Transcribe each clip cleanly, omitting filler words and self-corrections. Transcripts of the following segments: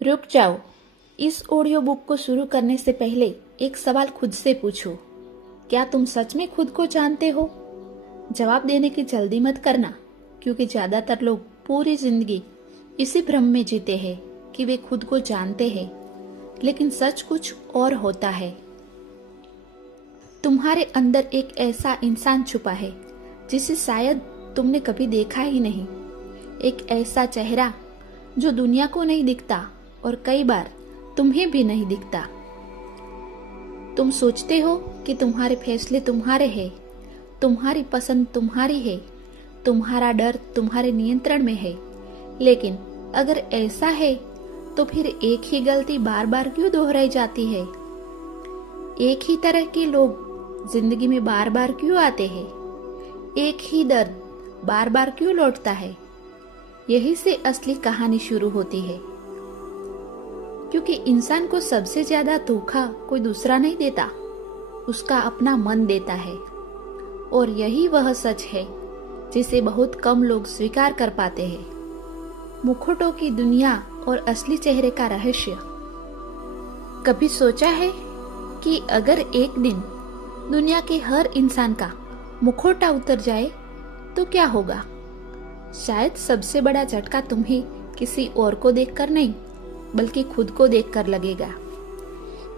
रुक जाओ। इस ऑडियो बुक को शुरू करने से पहले एक सवाल खुद से पूछो। क्या तुम सच में खुद को जानते हो? जवाब देने की जल्दी मत करना, क्योंकि ज्यादातर लोग पूरी जिंदगी इसी भ्रम में जीते हैं कि वे खुद को जानते हैं, लेकिन सच कुछ और होता है। तुम्हारे अंदर एक ऐसा इंसान छुपा है जिसे शायद तुमने कभी देखा ही नहीं। एक ऐसा चेहरा जो दुनिया को नहीं दिखता और कई बार तुम्हें भी नहीं दिखता। तुम सोचते हो कि तुम्हारे फैसले तुम्हारे हैं, तुम्हारी पसंद तुम्हारी है, तुम्हारा डर तुम्हारे नियंत्रण में है। लेकिन अगर ऐसा है तो फिर एक ही गलती बार बार क्यों दोहराई जाती है? एक ही तरह के लोग जिंदगी में बार बार क्यों आते हैं? एक ही दर्द बार बार क्यों लौटता है? यही से असली कहानी शुरू होती है। क्योंकि इंसान को सबसे ज्यादा धोखा कोई दूसरा नहीं देता, उसका अपना मन देता है। और यही वह सच है जिसे बहुत कम लोग स्वीकार कर पाते हैं। मुखौटों की दुनिया और असली चेहरे का रहस्य। कभी सोचा है कि अगर एक दिन दुनिया के हर इंसान का मुखौटा उतर जाए तो क्या होगा? शायद सबसे बड़ा झटका तुम्हें किसी और को देखकर नहीं, बल्कि खुद को देखकर लगेगा।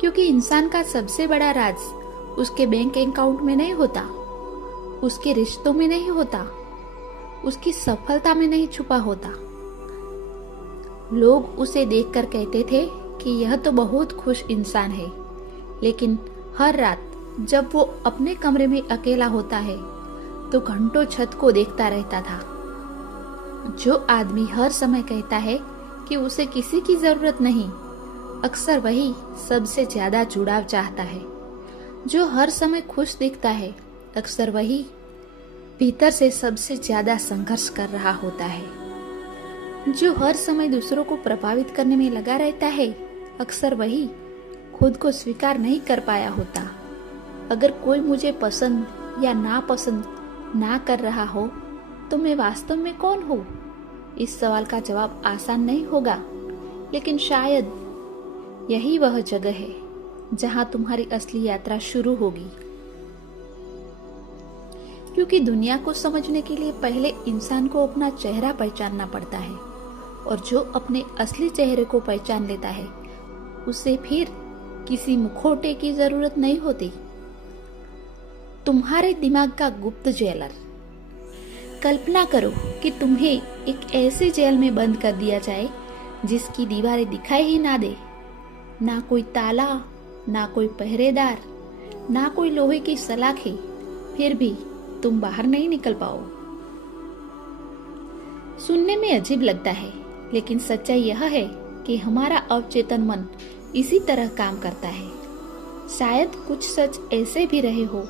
क्योंकि इंसान का सबसे बड़ा राज उसके बैंक अकाउंट में नहीं होता, उसके रिश्तों में नहीं होता, उसकी सफलता में नहीं छुपा होता। लोग उसे देखकर कहते थे कि यह तो बहुत खुश इंसान है, लेकिन हर रात जब वो अपने कमरे में अकेला होता है तो घंटों छत को देखता रहता था। जो आदमी हर समय कहता है कि उसे किसी की जरूरत नहीं, अक्सर वही सबसे ज्यादा जुड़ाव चाहता है। जो हर समय खुश दिखता है, अक्सर वही भीतर से सबसे ज्यादा संघर्ष कर रहा होता है। जो हर समय दूसरों को प्रभावित करने में लगा रहता है, अक्सर वही खुद को स्वीकार नहीं कर पाया होता। अगर कोई मुझे पसंद या नापसंद ना कर रहा हो तो मैं वास्तव में कौन हूँ? इस सवाल का जवाब आसान नहीं होगा, लेकिन शायद यही वह जगह है जहां तुम्हारी असली यात्रा शुरू होगी। क्योंकि दुनिया को समझने के लिए पहले इंसान को अपना चेहरा पहचानना पड़ता है, और जो अपने असली चेहरे को पहचान लेता है उसे फिर किसी मुखौटे की जरूरत नहीं होती। तुम्हारे दिमाग का गुप्त जेलर। कल्पना करो कि तुम्हें एक ऐसे जेल में बंद कर दिया जाए जिसकी दीवारें दिखाई ही ना दे, ना कोई ताला, ना कोई पहरेदार, ना कोई लोहे की सलाखें, फिर भी तुम बाहर नहीं निकल पाओ। सुनने में अजीब लगता है, लेकिन सच्चाई यह है कि हमारा अवचेतन मन इसी तरह काम करता है। शायद कुछ सच ऐसे भी रहे हो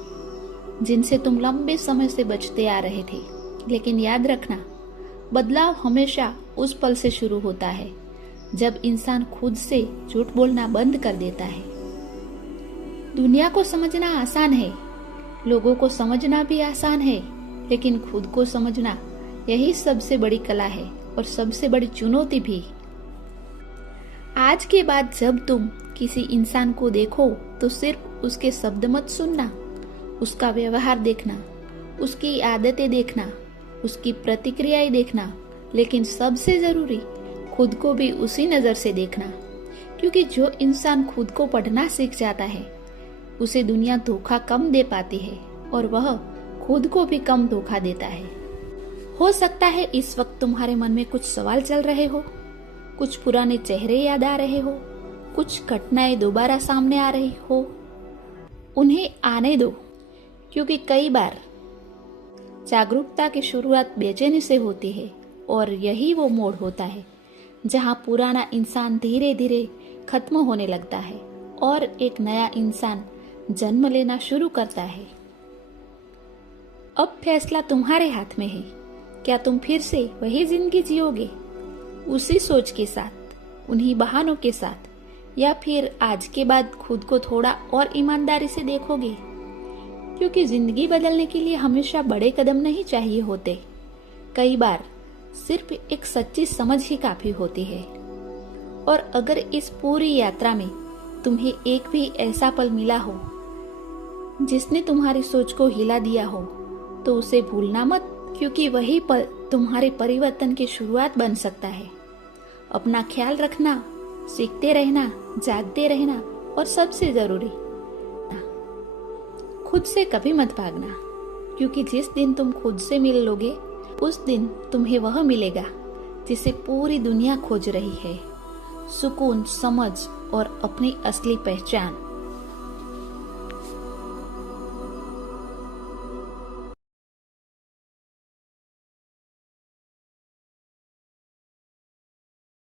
जिनसे तुम लंबे समय से बचते आ रहे थे, लेकिन याद रखना, बदलाव हमेशा उस पल से शुरू होता है जब इंसान खुद से झूठ बोलना बंद कर देता है। दुनिया को समझना आसान है, लोगों को समझना भी आसान है, लेकिन खुद को समझना यही सबसे बड़ी कला है और सबसे बड़ी चुनौती भी। आज के बाद जब तुम किसी इंसान को देखो तो सिर्फ उसके शब्द मत सुनना, उसका व्यवहार देखना, उसकी आदतें देखना, उसकी प्रतिक्रियाएं देखना, लेकिन सबसे जरूरी खुद को भी उसी नजर से देखना। क्योंकि जो इंसान खुद को पढ़ना सीख जाता है उसे दुनिया धोखा कम दे पाती है, और वह खुद को भी कम धोखा देता है। हो सकता है इस वक्त तुम्हारे मन में कुछ सवाल चल रहे हो, कुछ पुराने चेहरे याद आ रहे हो, कुछ घटनाएं दोबारा सामने आ रही हो। उन्हें आने दो, क्योंकि कई बार जागरूकता की शुरुआत बेचैनी से होती है, और यही वो मोड़ होता है जहां पुराना इंसान धीरे धीरे खत्म होने लगता है और एक नया इंसान जन्म लेना शुरू करता है। अब फैसला तुम्हारे हाथ में है। क्या तुम फिर से वही जिंदगी जियोगे, उसी सोच के साथ, उन्हीं बहानों के साथ, या फिर आज के बाद खुद को थोड़ा और ईमानदारी से देखोगे? क्योंकि जिंदगी बदलने के लिए हमेशा बड़े कदम नहीं चाहिए होते, कई बार सिर्फ एक सच्ची समझ ही काफी होती है। और अगर इस पूरी यात्रा में तुम्हें एक भी ऐसा पल मिला हो जिसने तुम्हारी सोच को हिला दिया हो, तो उसे भूलना मत, क्योंकि वही पल तुम्हारे परिवर्तन की शुरुआत बन सकता है। अपना ख्याल रखना, सीखते रहना, जागते रहना और सबसे जरूरी, खुद से कभी मत भागना, क्योंकि जिस दिन तुम खुद से मिल लोगे उस दिन तुम्हें वह मिलेगा जिसे पूरी दुनिया खोज रही है, सुकून, समझ और अपनी असली पहचान।